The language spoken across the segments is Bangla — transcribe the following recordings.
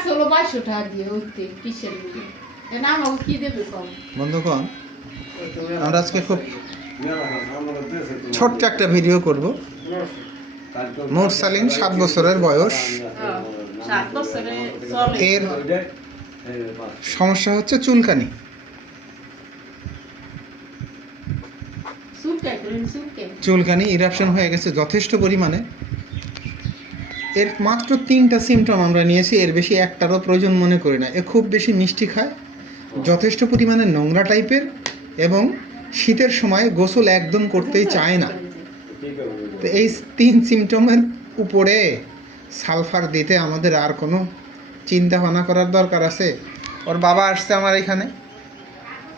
রাখছে হলো 2200 টাকা দিয়ে ওইতে কিসের নিয়ে এনা আমাকে কি দেবে কম বন্ধুগণ, আমরা আজকে খুব ছোট্ট একটা ভিডিও করব। মুরসালিন 7 বছরের বয়স। 7 বছরে চলে এর সমস্যা হচ্ছে চুলকানি। চুলকানি ইরাপশন হয়ে গেছে যথেষ্ট পরিমাণে। এর মাত্র 3টা সিমটম আমরা নিয়েছি, এর বেশি একটারও প্রয়োজন মনে করি না। এ খুব বেশি মিষ্টি খায়, যথেষ্ট পরিমাণে নোংরা টাইপের, এবং শীতের সময় গোসল একদম করতেই চায় না। তো এই 3 সিমটমের উপরে সালফার দিতে আমাদের আর কোনো চিন্তা ভাবনা করার দরকার আছে? ওর বাবা আসছে আমার এখানে,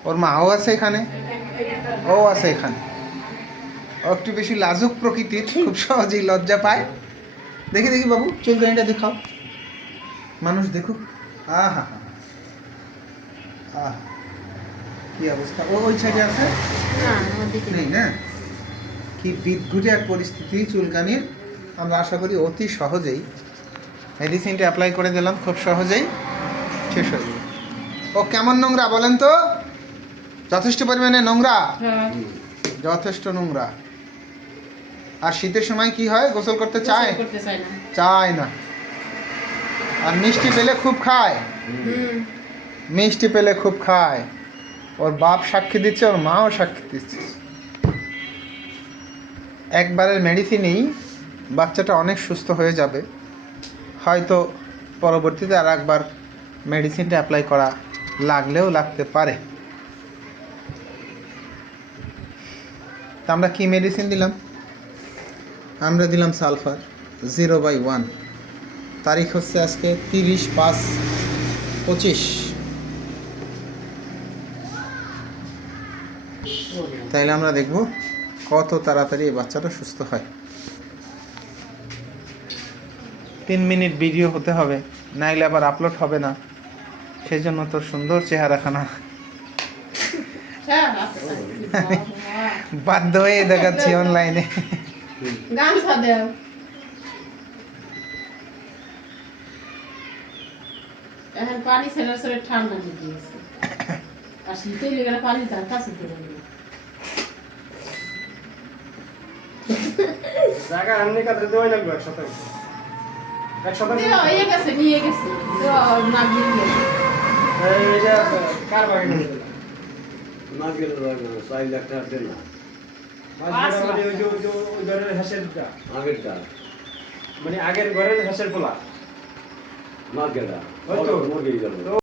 ওর মাও আছে এখানে, ও আছে এখানে। ও একটু বেশি লাজুক প্রকৃতির, খুব সহজেই লজ্জা পায়। দেখি দেখি বাবু, চুলকানিটা দেখাও, মানুষ দেখুক। আহা আহ কি অবস্থা! ও ওই সাইডে আছে নেই না? কি বিদঘুটে এক পরিস্থিতি চুলকানির। আমরা আশা করি অতি সহজেই মেডিসিনটা অ্যাপ্লাই করে দিলাম, খুব সহজেই শেষ হয়ে যাবে। ও কেমন নোংরা বলেন তো? যথেষ্ট পরিমাণে নোংরা, যথেষ্ট নোংরা। আর শীতের সময় কি হয়, গোসল করতে চায় না। আর মিষ্টি পেলে খুব খায়, মিষ্টি পেলে খুব খায়। ওর বাপ সাক্ষী দিচ্ছে, ওর মাও সাক্ষী দিচ্ছে। একবারের মেডিসিনেই বাচ্চাটা অনেক সুস্থ হয়ে যাবে। হয়তো পরবর্তীতে আর একবার মেডিসিনটা অ্যাপ্লাই করা লাগলেও লাগতে পারে। তা আমরা কি মেডিসিন দিলাম? আমরা দিলাম সালফার 0/1। তারিখ হচ্ছে আজকে 30/5/25। তাইলে আমরা দেখব কত তাড়াতাড়ি এই বাচ্চাটা সুস্থ হয়। 3 মিনিট ভিডিও হতে হবে, নাইলে আবার আপলোড হবে না। সেই জন্য তো সুন্দর চেহারাখানা বাধ্য হয়ে দেখাচ্ছি অনলাইনে। গান সাদেও এখন পানি ছেড়ে ছেড়ে ঠান্ডা লেগে গেছে, আর শীতে লেগে পানি তার কাছে ধরে গেল। জায়গা এমনি কাটতে দেওয়াই লাগবে একসাথে নিয়ে গেছে না গিয়ে এইটা কার বাড়ি নিয়ে গেল? না গেলে 4 লাখ টাকা দেন না। ওই ঘরের হাঁসেরটা আগেরটা মানে আগের ঘরের হাঁসের পোলা না গেলা ওই তো মুরগি গেল।